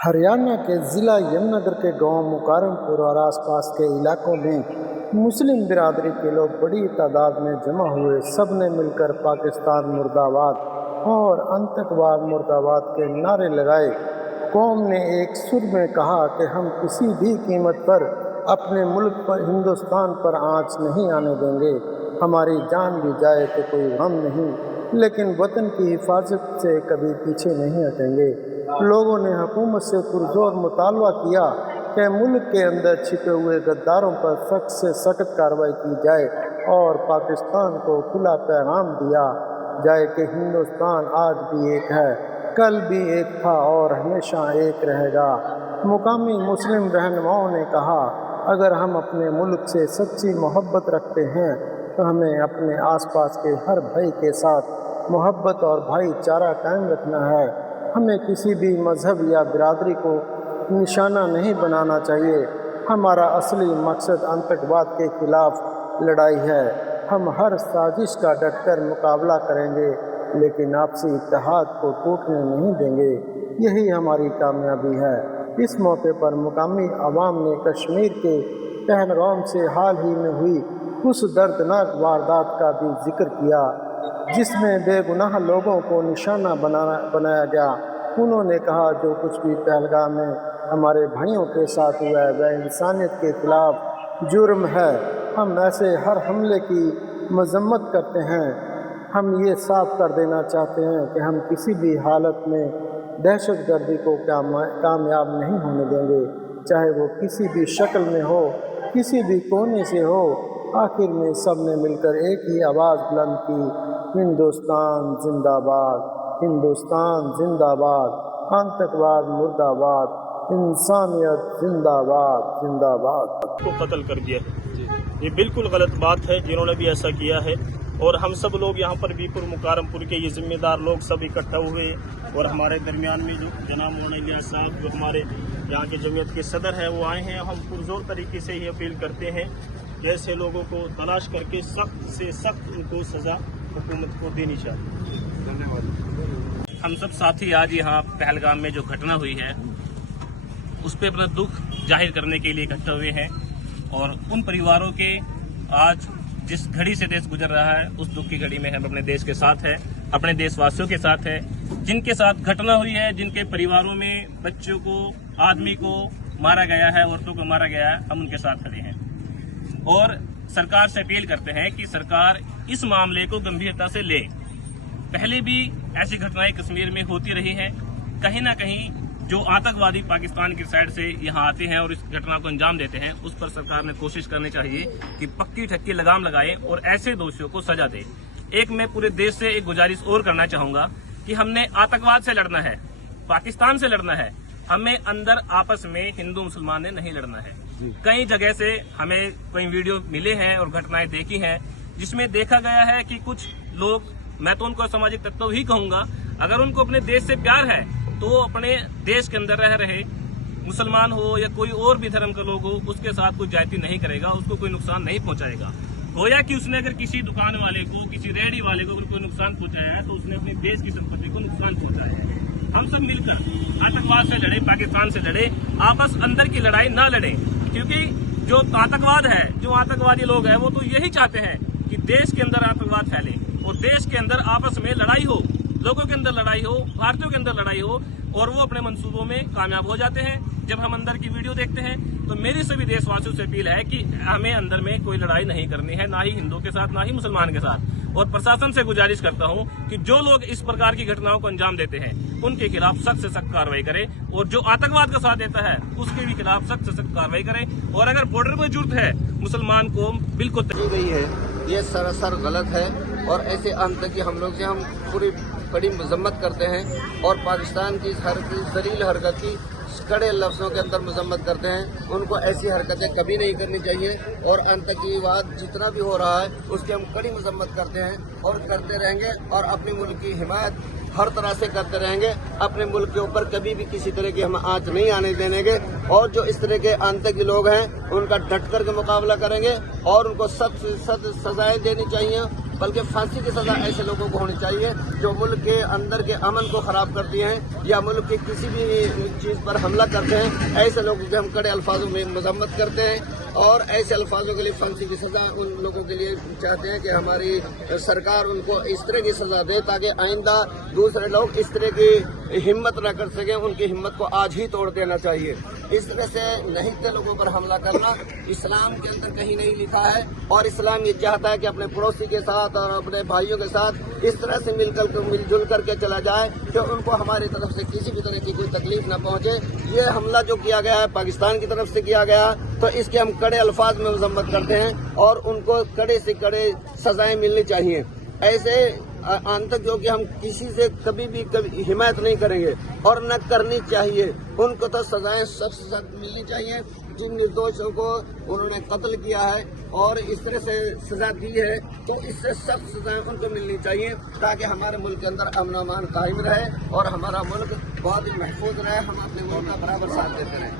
हरियाणा के ज़िला यमुनानगर के गांव मुकारमपुर और आसपास के इलाकों में मुस्लिम बिरादरी के लोग बड़ी तादाद में जमा हुए। सब ने मिलकर पाकिस्तान मुर्दाबाद और आतंकवाद मुर्दाबाद के नारे लगाए। कौम ने एक सुर में कहा कि हम किसी भी कीमत पर अपने मुल्क पर, हिंदुस्तान पर आँच नहीं आने देंगे। हमारी जान भी जाए तो कोई गम नहीं, लेकिन वतन की हिफाजत से कभी पीछे नहीं हटेंगे। लोगों ने हुकूमत से पुरजोर मुतालबा किया कि मुल्क के अंदर छिपे हुए गद्दारों पर सख्त से सख्त कार्रवाई की जाए और पाकिस्तान को खुला पैगाम दिया जाए कि हिंदुस्तान आज भी एक है, कल भी एक था और हमेशा एक रहेगा। मुकामी मुस्लिम रहनुमाओं ने कहा, अगर हम अपने मुल्क से सच्ची मोहब्बत रखते हैं तो हमें अपने आसपास के हर भाई के साथ मोहब्बत और भाईचारा कायम रखना है। हमें किसी भी मज़हब या बिरादरी को निशाना नहीं बनाना चाहिए। हमारा असली मकसद आतंकवाद के खिलाफ लड़ाई है। हम हर साजिश का डटकर मुकाबला करेंगे, लेकिन आपसी इत्तेहाद को टूटने नहीं देंगे। यही हमारी कामयाबी है। इस मौके पर मुकामी अवाम ने कश्मीर के पहलगाम से हाल ही में हुई उस दर्दनाक वारदात का भी जिक्र किया जिसमें बेगुनाह लोगों को निशाना बनाया गया। उन्होंने कहा, जो कुछ भी पहलगाम में हमारे भाइयों के साथ हुआ है वह इंसानियत के खिलाफ जुर्म है। हम ऐसे हर हमले की मजम्मत करते हैं। हम ये साफ कर देना चाहते हैं कि हम किसी भी हालत में दहशतगर्दी को कामयाब नहीं होने देंगे, चाहे वो किसी भी शक्ल में हो, किसी भी कोने से हो। आखिर में सब ने मिलकर एक ही आवाज़ बुलंद की, हिंदुस्तान जिंदाबाद, हिंदुस्तान जिंदाबाद, आतंकवाद मुर्दाबाद, इंसानियत जिंदाबाद जिंदाबाद। को कत्ल कर दिया, ये बिल्कुल गलत बात है जिन्होंने भी ऐसा किया है। और हम सब लोग यहाँ पर बीपुर मुकारमपुर के ये जिम्मेदार लोग सब इकट्ठा हुए और हमारे दरमियान में जो जनाब मोहन साहब जो हमारे यहाँ के जमीयत के सदर हैं वो आए हैं। हम पुरजोर तरीके से ये अपील करते हैं कि ऐसे लोगों को तलाश करके सख्त से सख्त उनको सज़ा हुकूमत को देनी चाहिए। धन्यवाद। हम सब साथी आज यहाँ पहलगाम में जो घटना हुई है उस पर अपना दुख जाहिर करने के लिए इकट्ठा हुए हैं और उन परिवारों के आज जिस घड़ी से देश गुजर रहा है उस दुख की घड़ी में हम अपने देश के साथ हैं, अपने देशवासियों के साथ हैं। जिनके साथ घटना हुई है, जिनके परिवारों में बच्चों को, आदमी को मारा गया है, औरतों को मारा गया है, हम उनके साथ खड़े हैं और सरकार से अपील करते हैं कि सरकार इस मामले को गंभीरता से ले। पहले भी ऐसी घटनाएं कश्मीर में होती रही हैं। कहीं ना कहीं जो आतंकवादी पाकिस्तान की साइड से यहाँ आते हैं और इस घटना को अंजाम देते हैं, उस पर सरकार ने कोशिश करनी चाहिए कि पक्की ठक्की लगाम लगाए और ऐसे दोषियों को सजा दे। एक मैं पूरे देश से एक गुजारिश और करना चाहूंगा कि हमने आतंकवाद से लड़ना है, पाकिस्तान से लड़ना है। हमें अंदर आपस में हिंदू मुसलमान ने नहीं लड़ना है। कई जगह से हमें कई वीडियो मिले हैं और घटनाएं देखी हैं जिसमें देखा गया है कि कुछ लोग, मैं तो उनको असामाजिक तत्व ही कहूंगा, अगर उनको अपने देश से प्यार है तो अपने देश के अंदर रह रहे मुसलमान हो या कोई और भी धर्म का लोग हो उसके साथ कोई ज्यादती नहीं करेगा, उसको कोई नुकसान नहीं पहुंचाएगा। गोया कि उसने अगर किसी दुकान वाले को, किसी रेहड़ी वाले को कोई नुकसान पहुंचाया है तो उसने अपने देश की संपत्ति को नुकसान पहुंचाया है। हम सब मिलकर आतंकवाद से लड़े, पाकिस्तान से लड़े, आपस अंदर की लड़ाई ना लड़े, क्योंकि जो आतंकवाद है, जो आतंकवादी लोग हैं वो तो यही चाहते हैं कि देश के अंदर आतंकवाद फैले और देश के अंदर आपस में लड़ाई हो, लोगों के अंदर लड़ाई हो, भारतीयों के अंदर लड़ाई हो और वो अपने मंसूबों में कामयाब हो जाते हैं। जब हम अंदर की वीडियो देखते हैं तो मेरी सभी देशवासियों से अपील है कि हमें अंदर में कोई लड़ाई नहीं करनी है, ना ही हिंदुओं के साथ ना ही मुसलमान के साथ। और प्रशासन से गुजारिश करता हूं कि जो लोग इस प्रकार की घटनाओं को अंजाम देते हैं उनके खिलाफ सख्त से सख्त कार्रवाई करें और जो आतंकवाद का साथ देता है उसके भी खिलाफ सख्त से सख्त कार्रवाई करें। और अगर बॉर्डर पर जरूरत है मुसलमान को बिल्कुल गई है, ये सरासर गलत है और ऐसे आतंकी हमलों से हम पूरी बड़ी मजम्मत करते हैं और पाकिस्तान की हर जलील हरकत की कड़े लफ्ज़ों के अंदर मजम्मत करते हैं। उनको ऐसी हरकतें कभी नहीं करनी चाहिए और आतंकवाद जितना भी हो रहा है उसकी हम कड़ी मजम्मत करते हैं और करते रहेंगे और अपने मुल्क की हिमायत हर तरह से करते रहेंगे। अपने मुल्क के ऊपर कभी भी किसी तरह की हम आँच नहीं आने देंगे और जो इस तरह के आतंकी लोग हैं उनका डट कर के मुकाबला करेंगे और उनको सख्त सजाएं देनी चाहिए बल्कि फांसी की सजा ऐसे लोगों को होनी चाहिए जो मुल्क के अंदर के अमन को खराब करती हैं या मुल्क की किसी भी चीज़ पर हमला करते हैं। ऐसे लोगों की हम कड़े अल्फाजों में मजम्मत करते हैं और ऐसे अल्फाजों के लिए फांसी की सजा उन लोगों के लिए चाहते हैं कि हमारी सरकार उनको इस तरह की सजा दे ताकि आइंदा दूसरे लोग इस तरह की हिम्मत न कर सकें। उनकी हिम्मत को आज ही तोड़ देना चाहिए। इस तरह से नहीं के लोगों पर हमला करना इस्लाम के अंदर कहीं नहीं लिखा है और इस्लाम ये चाहता है कि अपने पड़ोसी के साथ और अपने भाइयों के साथ इस तरह से मिलजुल करके चला जाए कि उनको हमारी तरफ से किसी भी तरह की कोई तकलीफ न पहुंचे। ये हमला जो किया गया है पाकिस्तान की तरफ से किया गया तो इसके हम कड़े अल्फाज में मजम्मत करते हैं और उनको कड़े से कड़े सजाएं मिलनी चाहिए। ऐसे आतंक जो कि हम किसी से कभी हिमायत नहीं करेंगे और न करनी चाहिए। उनको तो सजाएं सख्त सख्त मिलनी चाहिए। जिन निर्दोषों को उन्होंने कत्ल किया है और इस तरह से सजा दी है तो इससे सख्त सजाएं उनको मिलनी चाहिए ताकि हमारे मुल्क के अंदर अमन अमान कायम रहे और हमारा मुल्क बहुत ही महफूज रहे। हम अपने मुल्क का बराबर साथ देते रहें।